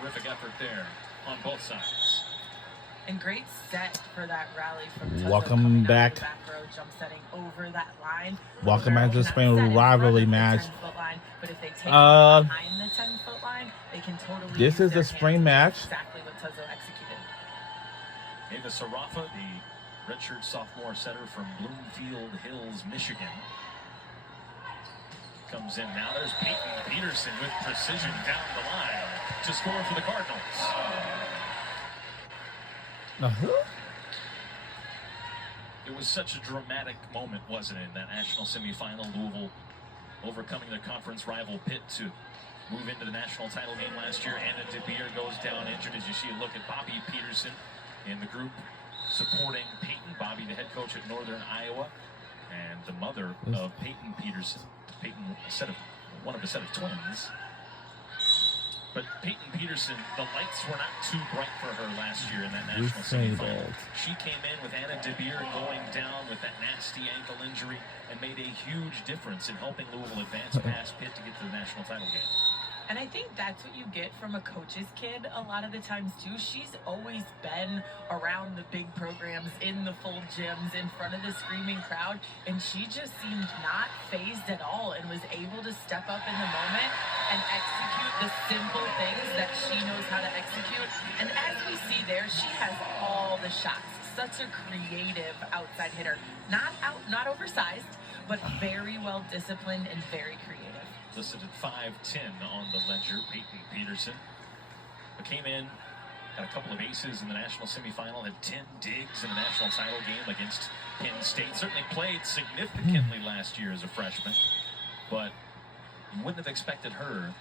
terrific effort there on both sides. And great set for that rally from Welcome back. Back row, jump setting over that line. Welcome back to the Spain rivalry match. Line, but if they take behind the 10-foot line, they can totally. This is the spring match. Exactly what Tuzzo executed. Ava Sarafa, the redshirt sophomore setter from Bloomfield Hills, Michigan, comes in now. There's Peyton Peterson with precision down the line to score for the Cardinals. It was such a dramatic moment, wasn't it, in that national semifinal? Louisville overcoming their conference rival Pitt to move into the national title game last year. Anna DeBeer goes down injured. As you see a look at Bobby Peterson in the group supporting Peyton. Bobby, the head coach at Northern Iowa, and the mother of Peyton Peterson. Peyton, one of a set of twins. But Peyton Peterson, the lights were not too bright for her last year in that national semifinal. She came in with Anna DeBeer going down with that nasty ankle injury and made a huge difference in helping Louisville advance past Pitt to get to the national title game. And I think that's what you get from a coach's kid a lot of the times too. She's always been around the big programs, in the full gyms, in front of the screaming crowd, and she just seemed not fazed at all and was able to step up in the moment and execute the simple things that she knows how to execute. And as we see there, she has all the shots. Such a creative outside hitter. Not oversized, but very well disciplined and very creative. Listed at 5'10" on the ledger, Peyton Peterson. But came in, had a couple of aces in the national semifinal, had 10 digs in the national title game against Penn State. Certainly played significantly last year as a freshman, but you wouldn't have expected her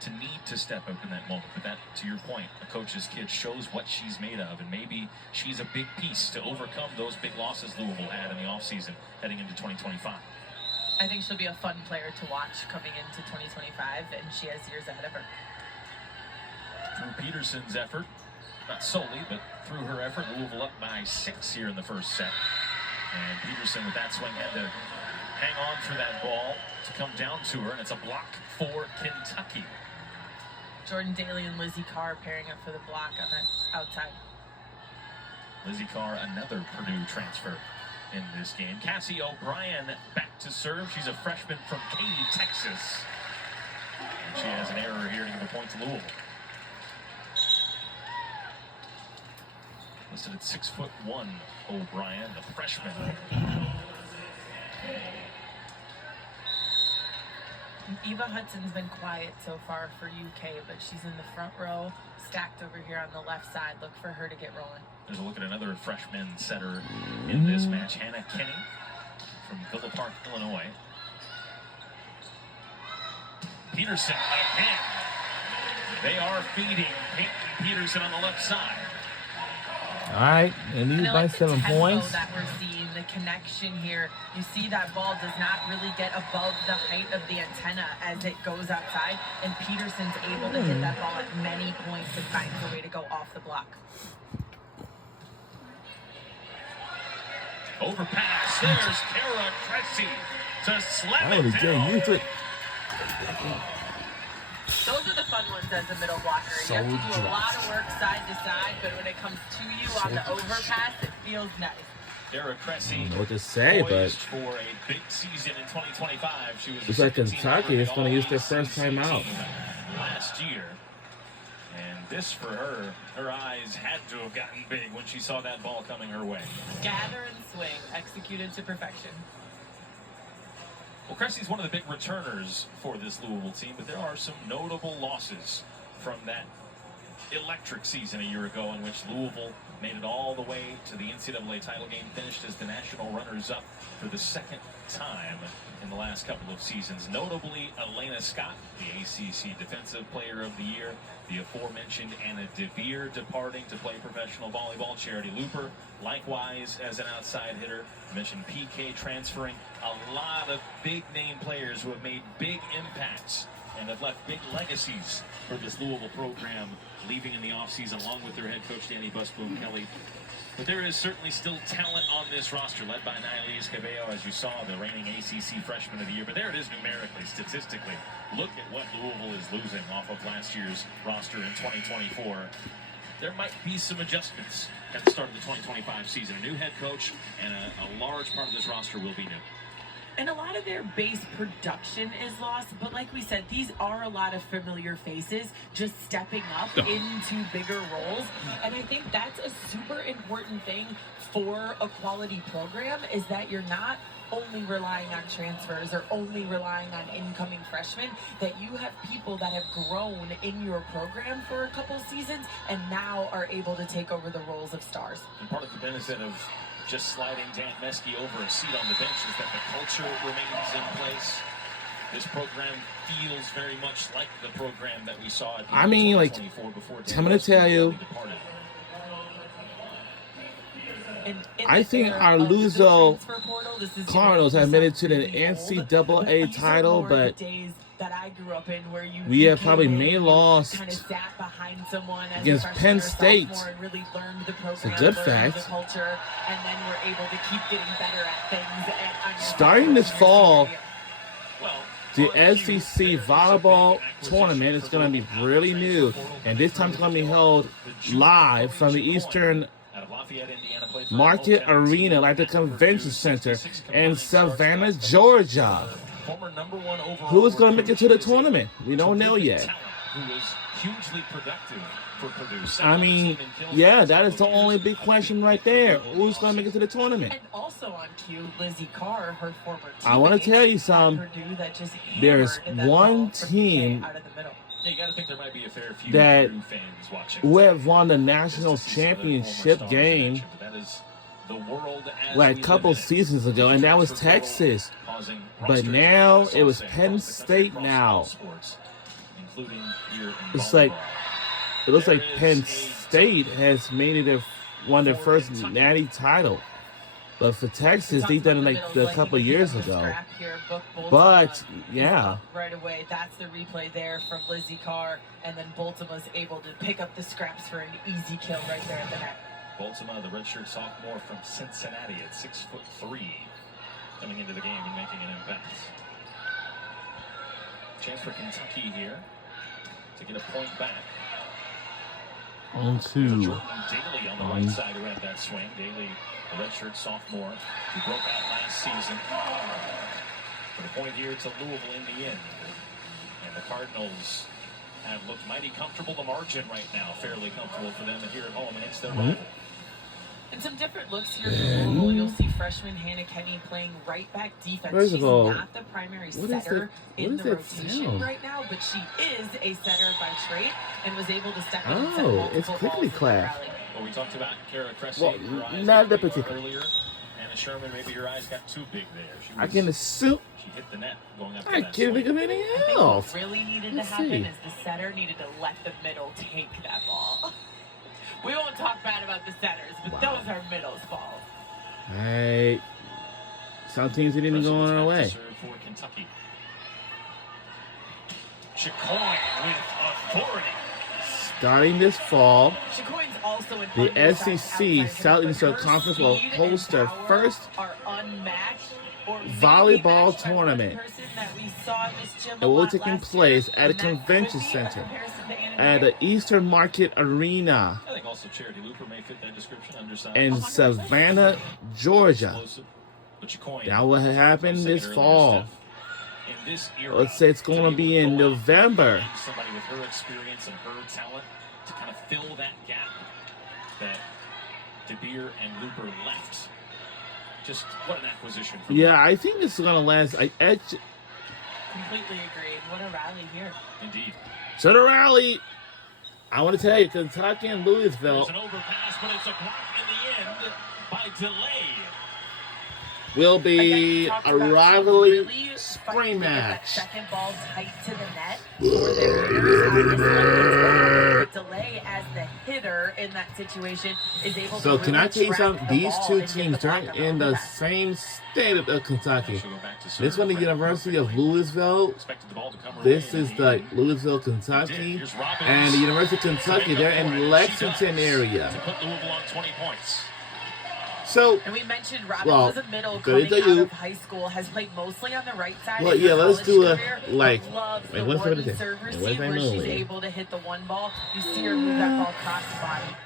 to need to step up in that moment. But that, to your point, a coach's kid shows what she's made of, and maybe she's a big piece to overcome those big losses Louisville had in the offseason heading into 2025. I think she'll be a fun player to watch coming into 2025, and she has years ahead of her. Through Peterson's effort, not solely, but through her effort, Louisville up by 6 here in the first set. And Peterson with that swing had to hang on for that ball to come down to her, and it's a block for Kentucky. Jordan Daly and Lizzie Carr pairing up for the block on that outside. Lizzie Carr, another Purdue transfer in this game. Cassie O'Brien back to serve. She's a freshman from Katy, Texas. And she has an error here to give a point to Louisville. Listed at 6'1", O'Brien, the freshman. Eva Hudson's been quiet so far for UK, but she's in the front row, stacked over here on the left side. Look for her to get rolling. There's a look at another freshman setter in this match, Hannah Kinney from Villa Park, Illinois. Peterson again. They are feeding Peyton Peterson on the left side. All right, and lead by 7 points. That we're seeing, the connection here. You see that ball does not really get above the height of the antenna as it goes outside, and Peterson's able to hit that ball at many points and finds a way to go off the block. Overpass. There's Kara Cressy to slam it down. Those are the fun ones as a middle blocker. You have to do a lot of work side to side, but when it comes to you on the overpass, it feels nice. Kara Cressy, I don't know what to say, but for a big season in 2025. She was it's like Kentucky is going to use their first time out last year. And this for her, her eyes had to have gotten big when she saw that ball coming her way. Gather and swing, executed to perfection. Well, Cressy's one of the big returners for this Louisville team, but there are some notable losses from that electric season a year ago in which Louisville made it all the way to the NCAA title game, finished as the national runners-up for the second time in the last couple of seasons. Notably, Elena Scott, the ACC Defensive Player of the Year, the aforementioned Anna DeVere departing to play professional volleyball, Charity Looper, likewise as an outside hitter. I mentioned PK transferring. A lot of big-name players who have made big impacts and have left big legacies for this Louisville program, leaving in the offseason along with their head coach, Danny Busboom Kelly. But there is certainly still talent on this roster, led by Nailes Cabello, as you saw, the reigning ACC Freshman of the Year. But there it is numerically, statistically. Look at what Louisville is losing off of last year's roster in 2024. There might be some adjustments at the start of the 2025 season. A new head coach and a large part of this roster will be new. And a lot of their base production is lost, but like we said, these are a lot of familiar faces just stepping up into bigger roles. And I think that's a super important thing for a quality program, is that you're not only relying on transfers or only relying on incoming freshmen, that you have people that have grown in your program for a couple seasons and now are able to take over the roles of stars. And part of the benefit of just sliding Dan Meske over a seat on the bench is that the culture remains in place. This program feels very much like the program that we saw at the I'm going to tell you, I think our Louisville Cardinals have made it to the NCAA title, but we have probably lost against Penn State. It's a good fact. Starting this fall, the SEC volleyball tournament is going to be really new, and this time it's going to be held live from the Eastern Market Arena, like the Convention Center in Savannah, Georgia. Who is going to make it to the tournament? We don't know yet. I mean, yeah, that is the only big question right there. Who's going to make it to the tournament? And also on cue, Lizzie Carr, her former teammate, I want to tell you something. There's one team that who have won the national championship game like a couple seasons ago, and that was Texas. But now it was Penn State now. It's like, it looks like Penn State has made it won their first natty title. But for Texas, they've done it like a couple years ago. But, yeah. Right away, that's the replay there from Lizzie Carr. And then Bultema's able to pick up the scraps for an easy kill right there at the net. Bultema, the redshirt sophomore from Cincinnati at 6'3", coming into the game and making an impact. Chance for Kentucky here to get a point back. On two. Jordan Daly on the right side who had that swing. Daly, the redshirt sophomore, who broke out last season. But a point here to Louisville in the end. And the Cardinals have looked mighty comfortable. The margin right now, fairly comfortable for them here at home against their rival. And some different looks here for Louisville. You'll see freshman Hannah Kenny playing right back defense. First of all, she's not the primary setter in the rotation right now, but she is a setter by trade and was able to step in and set multiple it's quickly class. Well, we talked about Kara Cressy. Well, not that particular. Earlier. Anna Sherman, maybe your eyes got too big there. I can assume. She hit the net going up. I can't think of anything else. What really needed to happen is the setter needed to let the middle take that ball. We won't talk bad about the setters, but those are middle's balls. Hey, some teams didn't even go on our way. For Kentucky. Chicoine with authority. Starting this fall, Chicoine's also in the SEC Southeastern Conference will host their first volleyball tournament. It will take place at a convention center at the Eastern Market Arena in Savannah, Georgia. That will happen this fall. Let's say it's going to be in November. Somebody with her experience and her talent to kind of fill that gap that DeBeer and Looper left. Just what an acquisition for them. I think it's going to last. Completely agreed. What a rally here. Indeed. So the rally, I want to tell you, Kentucky and Louisville. There's an overpass, but it's a block in the end by delay. Will be a rivalry spring match. Second ball tight to the net. Delay as the hitter in that situation, is able So to can really I tell you track something? the These ball two and get teams the block aren't on in the overpass. same state of Kentucky. She'll go back to serve. This one, the University of Louisville. Expected the ball to come her This way is in the the Louisville, Kentucky. Here's Robbins. And the University of To Kentucky, make they're up for in it. She Lexington does. area. To put Louisville on 20 points. So, And we mentioned Robbins well, was a middle good coming to out you. of high school, has played mostly on the right side. Well, in her yeah, let's college do a, career, like, but loves wait, the what's one the serve what's receive that where she's movie? able to hit the one ball. You see her move that ball across the body.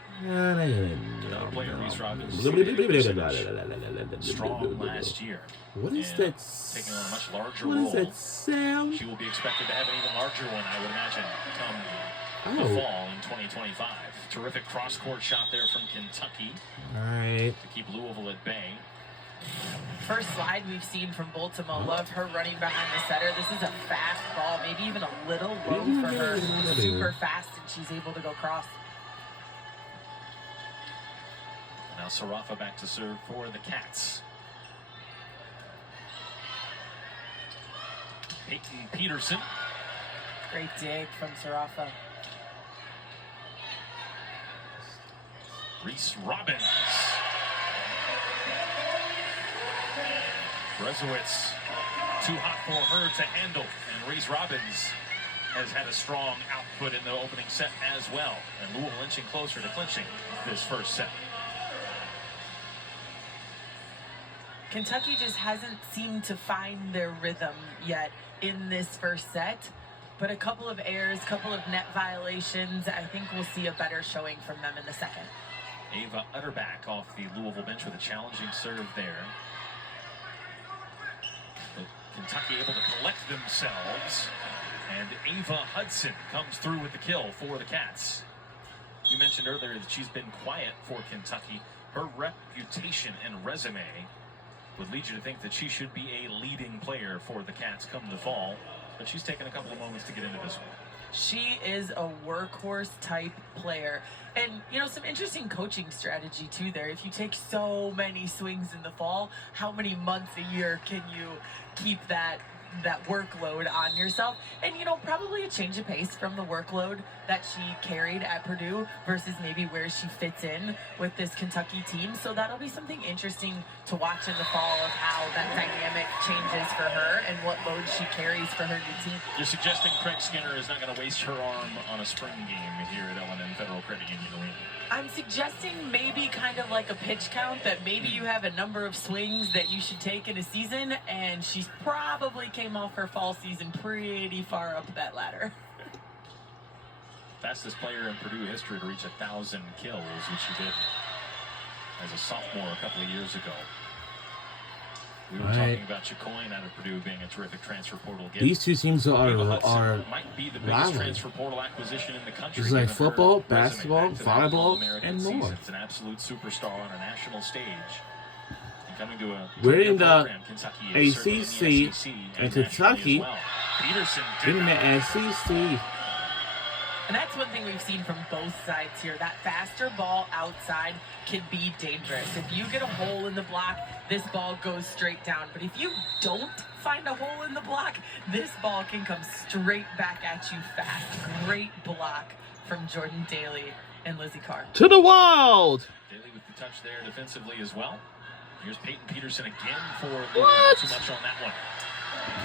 Another player, Reese Robbins, strong last year. What is and that? Taking on a much larger What is role. that sound? She will be expected to have an even larger one, I would imagine, come the Oh, fall in 2025. Terrific cross-court shot there from Kentucky all right. to keep Louisville at bay. First slide we've seen from Baltimore. Love her running behind the setter. This is a fast ball, maybe even a little low for her. Super fast, and she's able to go cross. Now Sarafa back to serve for the Cats. Peyton Peterson. Great dig from Sarafa. Reese Robbins. Brezowitz, too hot for her to handle. And Reese Robbins has had a strong output in the opening set as well. And Louisville inching closer to clinching this first set. Kentucky just hasn't seemed to find their rhythm yet in this first set. But a couple of errors, couple of net violations. I think we'll see a better showing from them in the second. Ava Utterback off the Louisville bench with a challenging serve there. But Kentucky able to collect themselves. And Ava Hudson comes through with the kill for the Cats. You mentioned earlier that she's been quiet for Kentucky. Her reputation and resume would lead you to think that she should be a leading player for the Cats come the fall. But she's taken a couple of moments to get into this one. She is a workhorse type player. And, you know, some interesting coaching strategy too there. If you take so many swings in the fall, how many months a year can you keep that workload on yourself? And, you know, probably a change of pace from the workload that she carried at Purdue versus maybe where she fits in with this Kentucky team. So that'll be something interesting to watch in the fall of how that dynamic changes for her and what load she carries for her new team. You're suggesting Craig Skinner is not going to waste her arm on a spring game here at L&N Federal Credit Union Arena. I'm suggesting maybe kind of like a pitch count, that maybe you have a number of swings that you should take in a season, and she's probably came off her fall season pretty far up that ladder. Fastest player in Purdue history to reach 1,000 kills, which she did as a sophomore a couple of years ago. We were talking about Chicoine out of Purdue being a terrific transfer portal gift. These two teams are might be the biggest rivals. transfer portal acquisition in the country. It's like given her football, resume basketball, back to that volleyball, All-American and more. season. It's an absolute superstar on a national stage. And coming to a We're in the program, Kentucky is certainly in the ACC, SEC and nationally Kentucky as well. Peterson in did the SEC. And that's one thing we've seen from both sides here. That faster ball outside can be dangerous. If you get a hole in the block, this ball goes straight down. But if you don't find a hole in the block, this ball can come straight back at you fast. Great block from Jordan Daly and Lizzie Carr. To the wild! Daly with the touch there defensively as well. Here's Peyton Peterson again for What? too much on that one.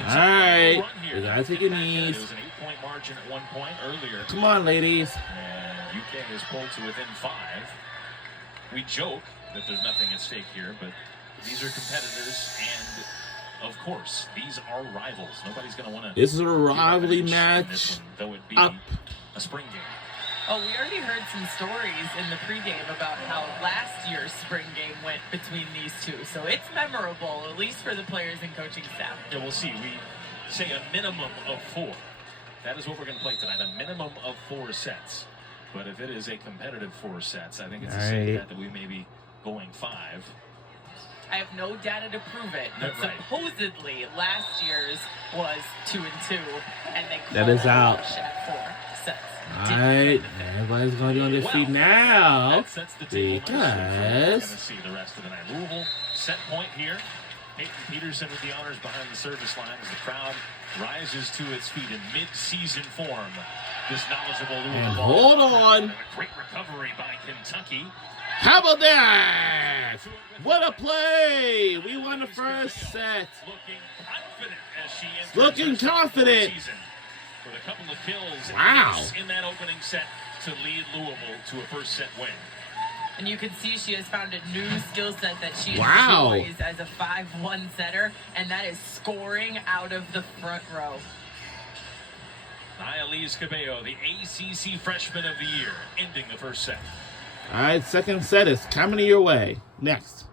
Alright, Run here. we gotta take it It easy. was an 8-point margin at one point earlier. Come on, ladies. And UK is pulled to within 5. We joke that there's nothing at stake here, but these are competitors, and of course, these are rivals. Nobody's going to want to. This is a rivalry match. Though it be Up. a spring game. Oh, we already heard some stories in the pregame about how last year's spring game went between these two. So it's memorable, at least for the players and coaching staff. Yeah, we'll see. We say a minimum of 4. That is what we're going to play tonight. A minimum of 4 sets. But if it is a competitive 4 sets, I think it's a safe bet that we may be going 5. I have no data to prove it, but Right. supposedly last year's was 2-2, and they That is out. at 4 sets. Alright, everybody's gonna be on their feet now. That sets the table nicely for what we're Because going to see the rest of the night. Louisville set point here. Peyton Peterson with the honors behind the service line as the crowd rises to its feet in mid-season form. this knowledgeable And Louisville hold ball. on. And a great recovery by Kentucky. How about that? What a play! We won the first set. Looking confident as she enters Looking her second confident. season with a couple of kills Wow. in that opening set to lead Louisville to a first set win. And you can see she has found a new skill set that she Wow. enjoys as a 5-1 setter, and that is scoring out of the front row. Nialise Cabello, the ACC Freshman of the Year, ending the first set. All right, second set is coming your way. Next.